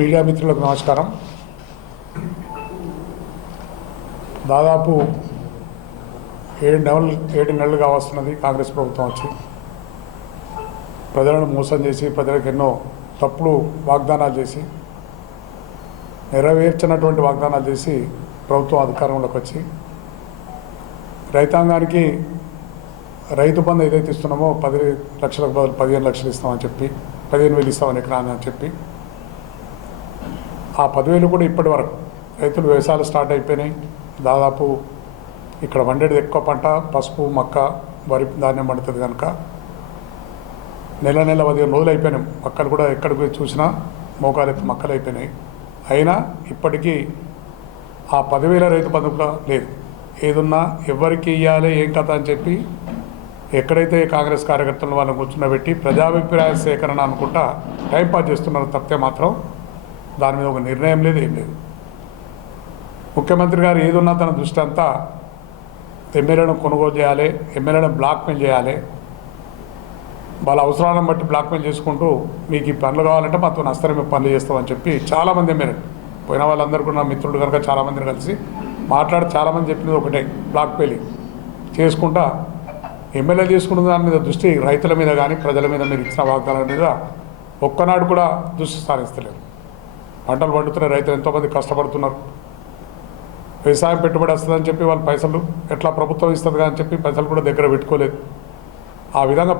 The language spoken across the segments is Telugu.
మీడియా మిత్రులకు నమస్కారం. దాదాపు ఏడు నెలలు ఏడు నెలలుగా వస్తున్నది కాంగ్రెస్ ప్రభుత్వం వచ్చి ప్రజలను మోసం చేసి ప్రజలకు ఎన్నో తప్పుడు వాగ్దానాలు చేసి నెరవేర్చినటువంటి వాగ్దానాలు చేసి ప్రభుత్వం అధికారంలోకి వచ్చి రైతాంగానికి రైతు బంధు ఏదైతే ఇస్తున్నామో పది లక్షలకు బదులు పదిహేను లక్షలు ఇస్తామని చెప్పి పదిహేను వేలు ఇస్తామని ఎకరాన్ని అని చెప్పి ఆ పదివేలు కూడా ఇప్పటి వరకు. రైతులు వ్యవసాయాలు స్టార్ట్ అయిపోయినాయి. దాదాపు ఇక్కడ వండేది ఎక్కువ పంట పసుపు మక్క వరి ధాన్యం పండుతుంది కనుక. నెల నెల పదిహేను రోజులు అయిపోయినాయి. మక్కలు కూడా ఎక్కడికి పోయి చూసినా మోకాలెత్తి మక్కలు అయిపోయినాయి. అయినా ఇప్పటికీ ఆ పదివేల రైతు బంధువుల లేదు. ఏదున్నా ఎవరికి ఇవ్వాలి ఏం కథ అని చెప్పి ఎక్కడైతే కాంగ్రెస్ కార్యకర్తలను వాళ్ళని కూర్చున్నబెట్టి ప్రజాభిప్రాయ సేకరణ అనుకుంటా టైంపాస్ చేస్తున్నారు తప్పితే మాత్రం దాని మీద ఒక నిర్ణయం లేదు ఏం లేదు. ముఖ్యమంత్రి గారు ఏదున్నా తన దృష్టి అంతా ఎమ్మెల్యేలను కొనుగోలు చేయాలి ఎమ్మెల్యేలను బ్లాక్మెయిల్ చేయాలి. వాళ్ళ అవసరాలను బట్టి బ్లాక్మెయిల్ చేసుకుంటూ మీకు ఈ పనులు కావాలంటే మాతో నష్టం మేము పనులు చేస్తామని చెప్పి చాలామంది ఎమ్మెల్యేలు పోయిన వాళ్ళందరూ కూడా నా కనుక చాలామందిని కలిసి మాట్లాడి చాలామంది చెప్పినది ఒకటే బ్లాక్మెయిలింగ్ చేసుకుంటా ఎమ్మెల్యే తీసుకున్న దాని మీద దృష్టి రైతుల మీద కానీ ప్రజల మీద మీరు ఇచ్చిన వాగ్దానాల మీద ఒక్కనాడు కూడా దృష్టి సారిస్తలేరు పంటలు పండుతున్నాయి రైతులు ఎంతోమంది కష్టపడుతున్నారు. వ్యవసాయం పెట్టుబడి వస్తుందని చెప్పి వాళ్ళు పైసలు ఎట్లా ప్రభుత్వం ఇస్తుంది అని చెప్పి పైసలు కూడా దగ్గర పెట్టుకోలేదు. ఆ విధంగా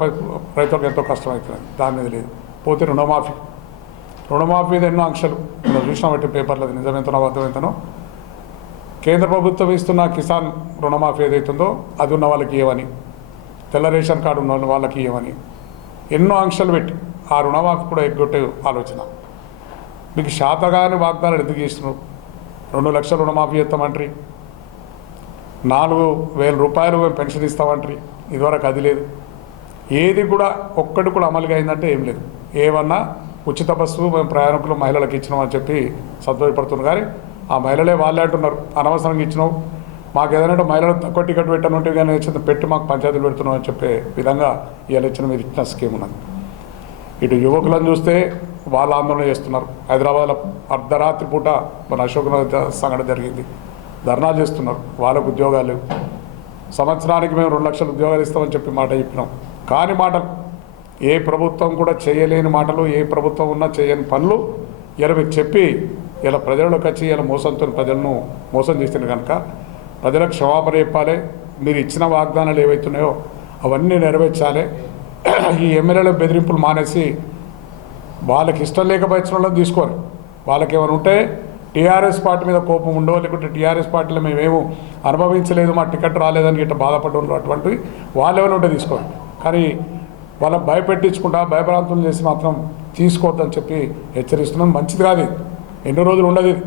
రైతులకు ఎంతో కష్టమవుతుంది దాని మీద లేదు. పోతే రుణమాఫీ. రుణమాఫీ మీద ఎన్నో ఆంక్షలు. మనం పెట్టి బట్టి పేపర్లో అది నిజమెంతనో అబద్ధం కేంద్ర ప్రభుత్వం ఇస్తున్న కిసాన్ రుణమాఫీ ఏదైతుందో అది ఉన్న వాళ్ళకి ఇవ్వని తెల్ల రేషన్ కార్డు ఉన్న వాళ్ళకి ఇవ్వని ఎన్నో ఆంక్షలు పెట్టి ఆ రుణమాఫీ కూడా ఎగ్గొట్టే ఆలోచన. మీకు శాతగాని వాగ్దానాలు ఎందుకు ఇస్తున్నావు రెండు లక్షల రుణమాఫీ చేస్తామంటారు. నాలుగు వేల రూపాయలు మేము పెన్షన్ ఇస్తామంటారు. ఇదివరకు అది లేదు. ఏది కూడా ఒక్కటి కూడా అమలుగా అయిందంటే ఏం లేదు. ఏమన్నా ఉచిత బస్సు మేము ప్రయాణికులు మహిళలకు ఇచ్చినామని చెప్పి సంతోషపడుతున్నారు. కానీ ఆ మహిళలే వాళ్ళే అంటున్నారు. అనవసరంగా ఇచ్చినావు. మాకు ఏదైనా మహిళలకు తక్కువ టికెట్ పెట్టనుంటే కానీ ఇచ్చింది పెట్టి మాకు పంచాయతీలు పెడుతున్నాం అని చెప్పే విధంగా ఇవాళ ఇచ్చిన మీరు ఇచ్చిన స్కీమ్ ఉన్నది. ఇటు యువకులను చూస్తే వాళ్ళు ఆందోళన చేస్తున్నారు. హైదరాబాద్లో అర్ధరాత్రి పూట మన అశోక్ సంఘటన జరిగింది. ధర్నాలు చేస్తున్నారు. వాళ్ళకు ఉద్యోగాలు సంవత్సరానికి మేము రెండు లక్షల ఉద్యోగాలు ఇస్తామని చెప్పి మాట చెప్పినాం. కాని మాటలు ఏ ప్రభుత్వం కూడా చేయలేని మాటలు ఏ ప్రభుత్వం ఉన్నా చేయని పనులు ఇలా చెప్పి ఇలా ప్రజలకు వచ్చి ఇలా మోసంతో ప్రజలను మోసం చేసిన కనుక ప్రజలకు క్షమాపణ చెప్పాలి. మీరు ఇచ్చిన వాగ్దానాలు ఏవైతున్నాయో అవన్నీ నెరవేర్చాలి. ఈ ఎమ్మెల్యేల బెదిరింపులు మానేసి వాళ్ళకి ఇష్టం లేకపోయిన వాళ్ళని తీసుకోరు. వాళ్ళకి ఏమైనా ఉంటే టీఆర్ఎస్ పార్టీ మీద కోపం ఉండో లేకుంటే టీఆర్ఎస్ పార్టీలో మేమేమో అనుభవించలేదు మా టికెట్ రాలేదని ఇట్లా బాధపడి అటువంటివి వాళ్ళు ఏమైనా ఉంటే తీసుకోరు కానీ వాళ్ళ భయపెట్టించుకుంటా భయభ్రాంతులు చేసి మాత్రం తీసుకోవద్దని చెప్పి హెచ్చరిస్తున్నాం. మంచిది కాదు ఎన్ని రోజులు ఉండదు ఇది.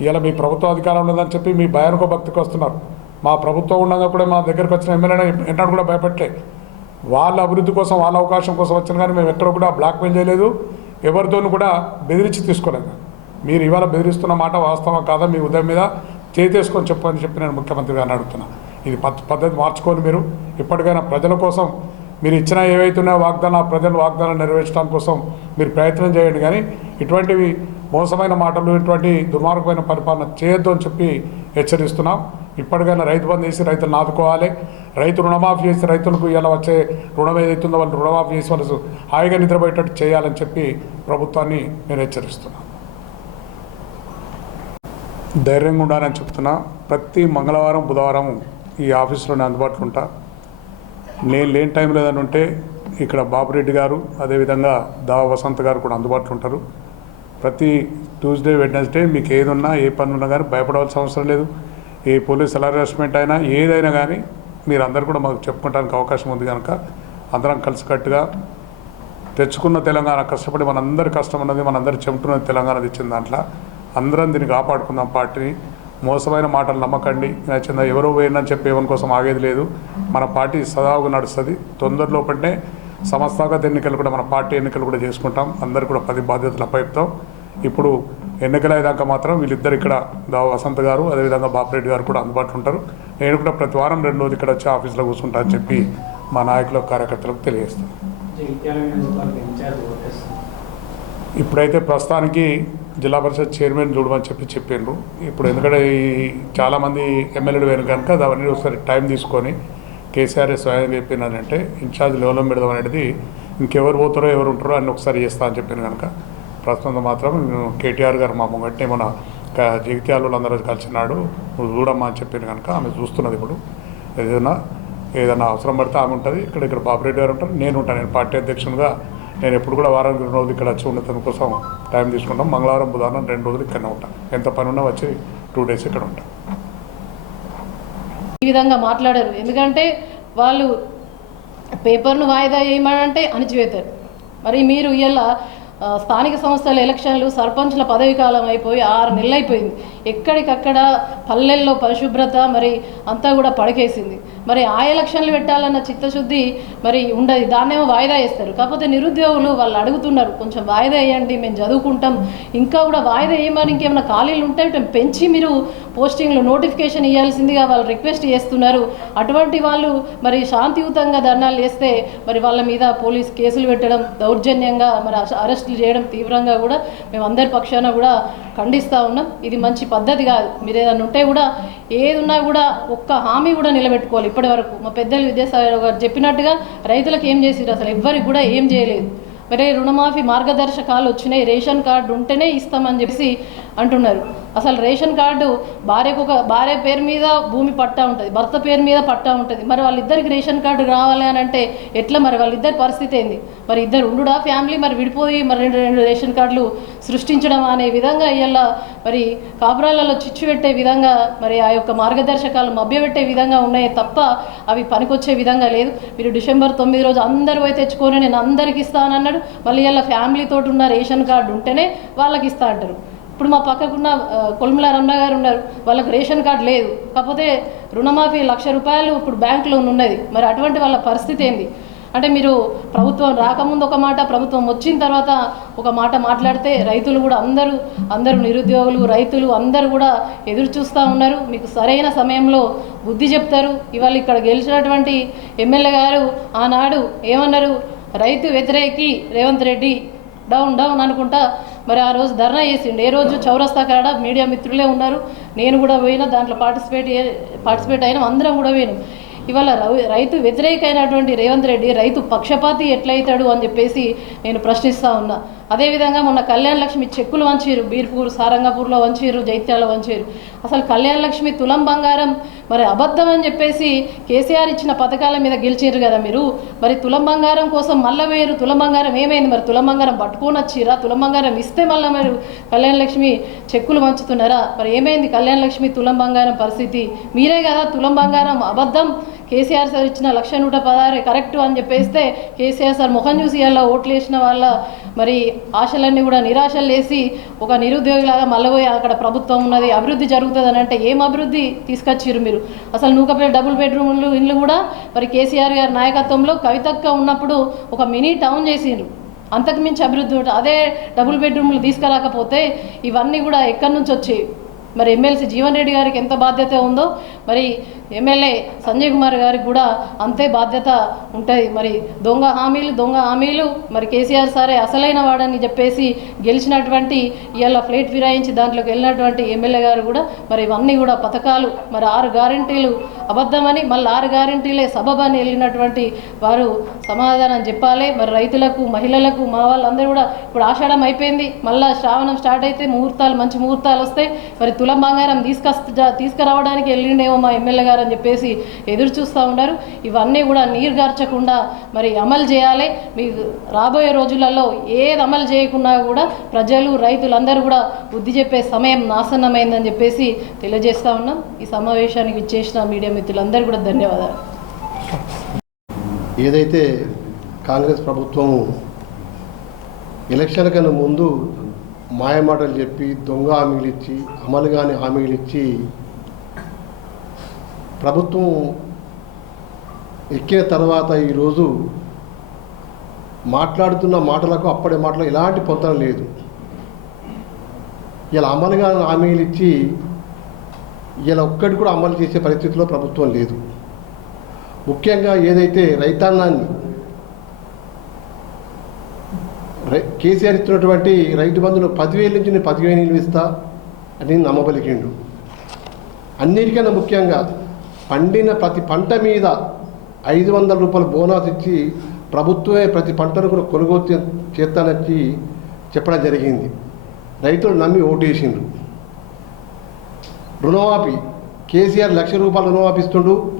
ఇవాళ మీ ప్రభుత్వ అధికారం ఉండదని చెప్పి మీ భయానికో భక్తికి వస్తున్నారు. మా ప్రభుత్వం ఉండగా కూడా మా దగ్గరకు వచ్చిన ఎమ్మెల్యేని ఎన్నడూ కూడా భయపెట్టలేదు వాళ్ళ అభివృద్ధి కోసం వాళ్ళ అవకాశం కోసం వచ్చిన కానీ మేము ఎక్కడ కూడా బ్లాక్మెయిల్ చేయలేదు. ఎవరితోనూ కూడా బెదిరించి తీసుకోలేదు. మీరు ఇవాళ బెదిరిస్తున్న మాట వాస్తవం కాదా మీ ఉదయం మీద? చేతేసుకొని చెప్పని చెప్పి నేను ముఖ్యమంత్రి గారిని అడుగుతున్నా. ఇది పద్ధతి మార్చుకొని మీరు. ఇప్పటికైనా ప్రజల కోసం మీరు ఇచ్చిన ఏవైతున్నాయో వాగ్దాన ప్రజల వాగ్దానం నెరవేర్చడం కోసం మీరు ప్రయత్నం చేయండి కానీ ఇటువంటివి మోసమైన మాటలు ఇటువంటి దుర్మార్గమైన పరిపాలన చేయొద్దు అని చెప్పి హెచ్చరిస్తున్నాం. ఇప్పటికైనా రైతు బంధు చేసి రైతులు నాదుకోవాలి రైతు రుణమాఫీ చేసి రైతులకు ఇలా వచ్చే రుణం ఏదైతుందో వాళ్ళు రుణమాఫీ చేసి వాళ్ళు హాయిగా నిద్రపోయేటట్టు చేయాలని చెప్పి ప్రభుత్వాన్ని నేను హెచ్చరిస్తున్నాను ధైర్యంగా ఉండాలని చెప్తున్నా. ప్రతి మంగళవారం బుధవారం ఈ ఆఫీస్లోనే అందుబాటులో ఉంటా. నేను లేని టైంలో ఏదైనా ఉంటే ఇక్కడ బాబురెడ్డి గారు అదేవిధంగా దావ వసంత్ గారు కూడా అందుబాటులో ఉంటారు. ప్రతి ట్యూస్డే వెడ్నెస్డే మీకు ఏదున్నా ఏ పని ఉన్నా కానీ భయపడవలసిన అవసరం లేదు. ఏ పోలీస్ హెరాస్మెంట్ అయినా ఏదైనా కానీ మీరు కూడా మాకు చెప్పుకోవడానికి అవకాశం ఉంది కనుక అందరం కలిసికట్టుగా తెచ్చుకున్న తెలంగాణ కష్టపడి మనందరి కష్టం అన్నది మనందరి చెమటున్నది తెలంగాణ తెచ్చిన దాంట్లో అందరం దీన్ని కాపాడుకుందాం పార్టీని. మోసమైన మాటలు నమ్మకండి. నచ్చిందా ఎవరో పోయిందని చెప్పి ఎవరి కోసం ఆగేది లేదు. మన పార్టీ సదావుగా నడుస్తుంది. తొందరలోపంటే సంస్థాగత ఎన్నికలు కూడా మన పార్టీ ఎన్నికలు కూడా చేసుకుంటాం. అందరు కూడా పది బాధ్యతలు అప్పయిపుతాం ఇప్పుడు ఎన్నికలయ్యేదాకా మాత్రం వీళ్ళిద్దరు ఇక్కడ దా వసంత్ గారు అదేవిధంగా బాపిరెడ్డి గారు కూడా అందుబాటులో ఉంటారు. నేను కూడా ప్రతి వారం రెండు రోజులు ఇక్కడ వచ్చి ఆఫీస్లో కూర్చుంటా అని చెప్పి మా నాయకుల కార్యకర్తలకు తెలియజేస్తాను. ఇప్పుడైతే ప్రస్తుతానికి జిల్లా పరిషత్ చైర్మన్ చూడమని చెప్పి చెప్పిండ్రు ఇప్పుడు ఎందుకంటే ఈ చాలామంది ఎమ్మెల్యేలు వేరు కనుక అవన్నీ ఒకసారి టైం తీసుకొని కేసీఆర్ స్వయం చెప్పినానంటే ఇన్ఛార్జ్ లెవెల్లో పెడదాం అనేది ఇంకెవరు పోతారో ఎవరు ఉంటారో అని ఒకసారి చేస్తా అని చెప్పాను కనుక. ప్రస్తుతం మాత్రం కేటీఆర్ గారు మా ముంగట్నే మన జగిత్యాలు అందరూ కలిసినాడు. నువ్వు చూడమ్మా అని చెప్పాను కనుక ఆమె చూస్తున్నది ఇప్పుడు. ఏదైనా ఏదైనా అవసరం పడితే ఆమె ఉంటుంది. ఇక్కడ ఇక్కడ బాబురెడ్డి గారు ఉంటారు. నేను ఉంటాను నేను పార్టీ అధ్యక్షునిగా. నేను ఎప్పుడు కూడా వారానికి రెండు రోజులు ఇక్కడ వచ్చి ఉండటం కోసం టైం తీసుకుంటాం. మంగళవారం బుధవారం రెండు రోజులు ఇక్కడనే ఉంటాను ఎంత పని ఉన్నా వచ్చి టూ డేస్ ఇక్కడ ఉంటాను ఈ విధంగా మాట్లాడారు. ఎందుకంటే వాళ్ళు పేపర్ను వాయిదా వేయమనంటే అణిచివేతారు. మరి మీరు ఇలా స్థానిక సంస్థల ఎలక్షన్లు సర్పంచ్ల పదవి కాలం అయిపోయి ఆరు నెలలు అయిపోయింది ఎక్కడికక్కడ పల్లెల్లో పరిశుభ్రత మరి అంతా కూడా పడకేసింది. మరి ఆ ఎలక్షన్లు పెట్టాలన్న చిత్తశుద్ధి మరి ఉండదు. దాన్నేమో వాయిదా వేస్తారు. కాకపోతే నిరుద్యోగులు వాళ్ళు అడుగుతున్నారు కొంచెం వాయిదా వేయండి మేము చదువుకుంటాం. ఇంకా కూడా వాయిదా వేయమని ఇంకేమైనా ఖాళీలు ఉంటే పెంచి మీరు పోస్టింగ్లు నోటిఫికేషన్ ఇవ్వాల్సిందిగా వాళ్ళు రిక్వెస్ట్ చేస్తున్నారు. అటువంటి వాళ్ళు మరి శాంతియుతంగా ధర్నాలు చేస్తే మరి వాళ్ళ మీద పోలీస్ కేసులు పెట్టడం దౌర్జన్యంగా మరి అరెస్టులు చేయడం తీవ్రంగా కూడా మేము అందరి పక్షాన కూడా ఖండిస్తూ ఉన్నాం. ఇది మంచి పద్ధతి కాదు. మీరు ఏదైనా ఉంటే కూడా ఏది ఉన్నా కూడా ఒక్క హామీ కూడా నిలబెట్టుకోవాలి ఇప్పటి వరకు మా పెద్దలు విద్యాసాగర్ గారు చెప్పినట్టుగా రైతులకు ఏం చేసిరు అసలు ఎవ్వరికి కూడా ఏం చేయలేదు. మరి రుణమాఫీ మార్గదర్శకాలు వచ్చినాయి. రేషన్ కార్డు ఉంటేనే ఇస్తామని చెప్పేసి అంటున్నారు. అసలు రేషన్ కార్డు భార్యకు ఒక భార్య పేరు మీద భూమి పట్టా ఉంటుంది భర్త పేరు మీద పట్టా ఉంటుంది. మరి వాళ్ళిద్దరికి రేషన్ కార్డు రావాలి అని అంటే ఎట్లా మరి? వాళ్ళిద్దరి పరిస్థితి ఏంది? మరి ఇద్దరు ఉండుడా? ఫ్యామిలీ మరి విడిపోయి మరి రెండు రెండు రేషన్ కార్డులు సృష్టించడం అనే విధంగా ఇవాళ మరి కాపురాలలో చిచ్చు పెట్టే విధంగా మరి ఆ యొక్క మార్గదర్శకాలు మభ్యపెట్టే విధంగా ఉన్నాయి తప్ప అవి పనికొచ్చే విధంగా లేదు. మీరు డిసెంబర్ తొమ్మిది రోజు అందరు పోయి తెచ్చుకొని నేను అందరికి ఇస్తానన్నాడు మళ్ళీ ఇలా ఫ్యామిలీ తోటి ఉన్న రేషన్ కార్డు ఉంటేనే వాళ్ళకి ఇస్తా అంటారు. ఇప్పుడు మా పక్కకున్న ఆ, రమణ గారు ఉన్నారు. వాళ్ళకి రేషన్ కార్డు లేదు. కాకపోతే రుణమాఫీ లక్ష రూపాయలు ఇప్పుడు బ్యాంకులో ఉన్నది. మరి అటువంటి వాళ్ళ పరిస్థితి ఏంది? అంటే మీరు ప్రభుత్వం రాకముందు ఒక మాట ప్రభుత్వం వచ్చిన తర్వాత ఒక మాట మాట్లాడితే రైతులు కూడా అందరూ అందరూ నిరుద్యోగులు రైతులు అందరూ కూడా ఎదురు చూస్తూ ఉన్నారు. మీకు సరైన సమయంలో బుద్ధి చెప్తారు. ఇవాళ ఇక్కడ గెలిచినటువంటి ఎమ్మెల్యే గారు ఆనాడు ఏమన్నారు? రైతు వ్యతిరేకి రేవంత్ రెడ్డి డౌన్ డౌన్ అనుకుంటా మరి ఆ రోజు ధర్నా చేసిండు. ఏ రోజు? చౌరస్తా కాడ మీడియా మిత్రులే ఉన్నారు. నేను కూడా పోయినా దాంట్లో పార్టిసిపేట్ పార్టిసిపేట్ అయినా అందరం కూడా పోయినాం. ఇవాళ రవి- రైతు వ్యతిరేకమైనటువంటి రేవంత్ రెడ్డి రైతు పక్షపాతి ఎట్లయితాడు అని చెప్పేసి నేను ప్రశ్నిస్తా ఉన్నా. అదేవిధంగా మొన్న కళ్యాణ లక్ష్మి చెక్కులు వంచారు బీర్పూర్ సారంగపూర్లో వంచారు జైత్యాల వంచారు. అసలు కళ్యాణ లక్ష్మి తులం బంగారం మరి అబద్ధం అని చెప్పేసి కేసీఆర్ ఇచ్చిన పథకాల మీద గెలిచారు కదా మీరు? మరి తులం బంగారం కోసం మళ్ళీ వేరు తులం బంగారం ఏమైంది? మరి తులం బంగారం పట్టుకొని వచ్చిరా తులం బంగారం ఇస్తే మళ్ళీ మరి కళ్యాణ లక్ష్మి చెక్కులు వంచుతున్నారా? మరి ఏమైంది కళ్యాణ లక్ష్మి తులం బంగారం పరిస్థితి? మీరే కదా తులం బంగారం అబద్ధం కేసీఆర్ సార్ ఇచ్చిన లక్ష నూట పదహారు కరెక్ట్ అని చెప్పేస్తే కేసీఆర్ సార్ ముఖం చూసి అలా ఓట్లు వేసిన వాళ్ళ మరి ఆశలన్నీ కూడా నిరాశలు వేసి ఒక నిరుద్యోగిలాగా మళ్ళీ అక్కడ ప్రభుత్వం ఉన్నది అభివృద్ధి జరుగుతుంది అని అంటే ఏం అభివృద్ధి తీసుకొచ్చిర్రు మీరు? అసలు నూకపేట డబుల్ బెడ్రూమ్లు ఇల్లు కూడా మరి కేసీఆర్ గారి నాయకత్వంలో కవితక్క ఉన్నప్పుడు ఒక మినీ టౌన్ చేసిండ్రు. అంతకు మించి అభివృద్ధి అదే డబుల్ బెడ్రూమ్లు తీసుకురాకపోతే ఇవన్నీ కూడా ఎక్కడి నుంచి వచ్చేవి? మరి ఎమ్మెల్సీ జీవన్ రెడ్డి గారికి ఎంత బాధ్యత ఉందో మరి ఎమ్మెల్యే సంజయ్ కుమార్ గారికి కూడా అంతే బాధ్యత ఉంటుంది. మరి దొంగ హామీలు దొంగ హామీలు మరి కేసీఆర్ సారే అసలైన వాడని చెప్పేసి గెలిచినటువంటి ఇవాళ ఫ్లైట్ ఫిరాయించి దాంట్లోకి వెళ్ళినటువంటి ఎమ్మెల్యే గారు కూడా మరి ఇవన్నీ కూడా పథకాలు మరి ఆరు గ్యారంటీలు అబద్ధమని మళ్ళీ ఆరు గ్యారంటీలే సబబని వెళ్ళినటువంటి వారు సమాధానం చెప్పాలి. మరి రైతులకు మహిళలకు మా వాళ్ళందరూ కూడా ఇప్పుడు ఆషాఢం అయిపోయింది. మళ్ళీ శ్రావణం స్టార్ట్ అయితే ముహూర్తాలు మంచి ముహూర్తాలు వస్తాయి. మరి తులం బంగారం తీసుకొస్తా తీసుకురావడానికి వెళ్ళిండేమో మా ఎమ్మెల్యే గారు అని చెప్పేసి ఎదురు చూస్తూ ఉన్నారు. ఇవన్నీ కూడా నీరుగార్చకుండా మరి అమలు చేయాలి. మీ రాబోయే రోజులలో ఏది అమలు చేయకున్నా కూడా ప్రజలు రైతులందరూ కూడా బుద్ధి చెప్పే సమయం నాశనమైందని చెప్పేసి తెలియజేస్తా ఉన్నాం. ఈ సమావేశానికి ఇచ్చేసిన మీడియా మిత్రులందరూ కూడా ధన్యవాదాలు. ఏదైతే కాంగ్రెస్ ప్రభుత్వం ఎలక్షన్ కన్నా ముందు మాయమాటలు చెప్పి దొంగ హామీలు ఇచ్చి అమలు కాని హామీలు ఇచ్చి ప్రభుత్వం ఎక్కిన తర్వాత ఈరోజు మాట్లాడుతున్న మాటలకు అప్పటి మాటలు ఎలాంటి పొంతన లేదు. ఇలా అమలు కాని హామీలు ఇచ్చి ఇలా ఒక్కటి కూడా అమలు చేసే పరిస్థితిలో ప్రభుత్వం లేదు. ముఖ్యంగా ఏదైతే రైతాంగాన్ని కేసీఆర్ ఇస్తున్నటువంటి రైతు బంధును పదివేల నుంచి నేను పదివేలు నిలువిస్తా అని నమ్మబలికిండు. అన్నిటికన్నా ముఖ్యంగా పండిన ప్రతి పంట మీద ఐదు వందల రూపాయలు బోనస్ ఇచ్చి ప్రభుత్వమే ప్రతి పంటను కూడా కొనుగోలు చే- చేస్తానని చెప్పడం జరిగింది. రైతులు నమ్మి ఓటేసిండ్రు రుణమాఫీ కేసీఆర్ లక్ష రూపాయలు రుణమాఫీ ఇస్తుండు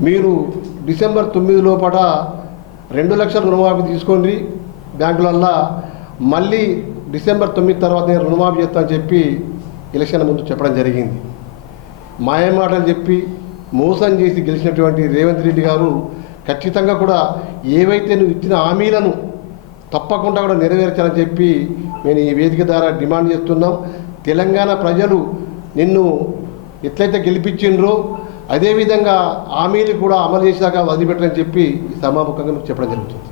మీరు డిసెంబర్ తొమ్మిది లోపల రెండు లక్షల రుణమాఫీ తీసుకోండి. బ్యాంకులల్లో మళ్ళీ డిసెంబర్ తొమ్మిది తర్వాత నేను రుణమాఫీ చేస్తానని చెప్పి ఎలక్షన్ ముందు చెప్పడం జరిగింది. మాయమాటలు చెప్పి మోసం చేసి గెలిచినటువంటి రేవంత్ రెడ్డి గారు ఖచ్చితంగా కూడా ఏవైతే నువ్వు ఇచ్చిన హామీలను తప్పకుండా కూడా నెరవేర్చాలని చెప్పి నేను ఈ వేదిక ద్వారా డిమాండ్ చేస్తున్నాం. తెలంగాణ ప్రజలు నిన్ను ఎట్లయితే గెలిపించిండ్రో అదేవిధంగా హామీలు కూడా అమలు చేశాక వదిలిపెట్టని చెప్పి సమాముఖంగా చెప్పడం జరుగుతుంది.